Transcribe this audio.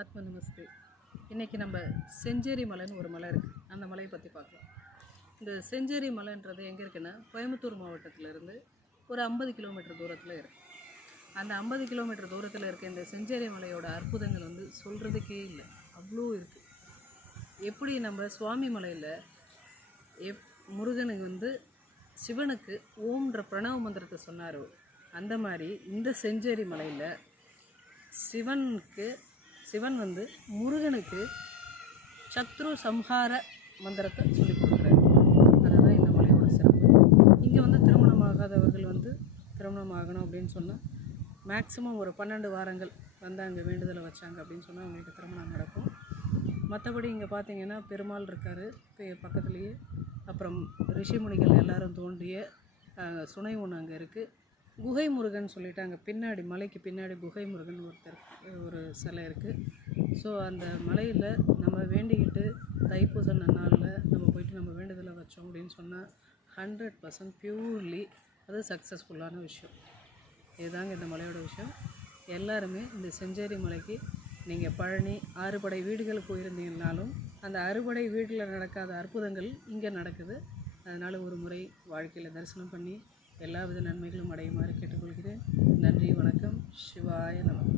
ஆத்ம நமஸ்தே. இன்றைக்கி நம்ம செஞ்சேரி மலைன்னு ஒரு மலை இருக்குது. அந்த மலையை பற்றி பார்க்கலாம். இந்த செஞ்சேரி மலைன்றது எங்கே இருக்குன்னா, கோயம்புத்தூர் மாவட்டத்திலேருந்து ஒரு 50 கிலோமீட்டர் தூரத்தில் இருக்குது. அந்த 50 கிலோமீட்டர் தூரத்தில் இருக்க இந்த செஞ்சேரி மலையோட அற்புதங்கள் சொல்கிறதுக்கே இல்லை, அவ்வளோ இருக்குது. எப்படி நம்ம சுவாமி மலையில் முருகனுக்கு சிவனுக்கு ஓம்ன்ற பிரணவ மந்திரத்தை சொன்னாரோ, அந்த மாதிரி இந்த செஞ்சேரி மலையில் சிவன் முருகனுக்கு சத்ரு சம்ஹார மந்திரத்தை சொல்லி கொடுக்குறாரு. அதுதான் இந்த மலையோட சிறப்பு. இங்கே திருமணமாகாதவர்கள் திருமணம் ஆகணும் அப்படின்னு சொன்னால் மேக்ஸிமம் ஒரு 12 வாரங்கள் அங்கே வேண்டுதலை வச்சாங்க அப்படின்னு சொன்னால் அவங்களுக்கு திருமணம் நடக்கும். மற்றபடி இங்கே பார்த்திங்கன்னா பெருமாள் இருக்கார் பக்கத்துலேயே. அப்புறம் ரிஷிமுனிகள் எல்லாரும் தோன்றிய சுனை ஒன்று அங்கே இருக்குது. குகை முருகன் சொல்லிட்டு அங்கே பின்னாடி மலைக்கு பின்னாடி குகை முருகன் ஒரு சிலை இருக்குது. ஸோ அந்த மலையில் நம்ம வேண்டிக்கிட்டு தைப்பூச நாளில் நம்ம போயிட்டு நம்ம வேண்டுதலை வச்சோம் அப்படின்னு சொன்னால் 100% பியூர்லி அது சக்ஸஸ்ஃபுல்லான விஷயம். இதுதாங்க இந்த மலையோட விஷயம். எல்லாருமே இந்த செஞ்சேரி மலைக்கு நீங்கள் பழனி 6 படை வீடுகள் போயிருந்தீங்கன்னாலும் அந்த 6 படை வீட்டில் நடக்காத அற்புதங்கள் இங்கே நடக்குது. அதனால் ஒரு முறை வாழ்க்கையில் தரிசனம் பண்ணி எல்லா வித நன்மைகளும் அடையுமாறு கேட்டுக்கொள்கிறேன். நன்றி, வணக்கம். சிவாய நமः.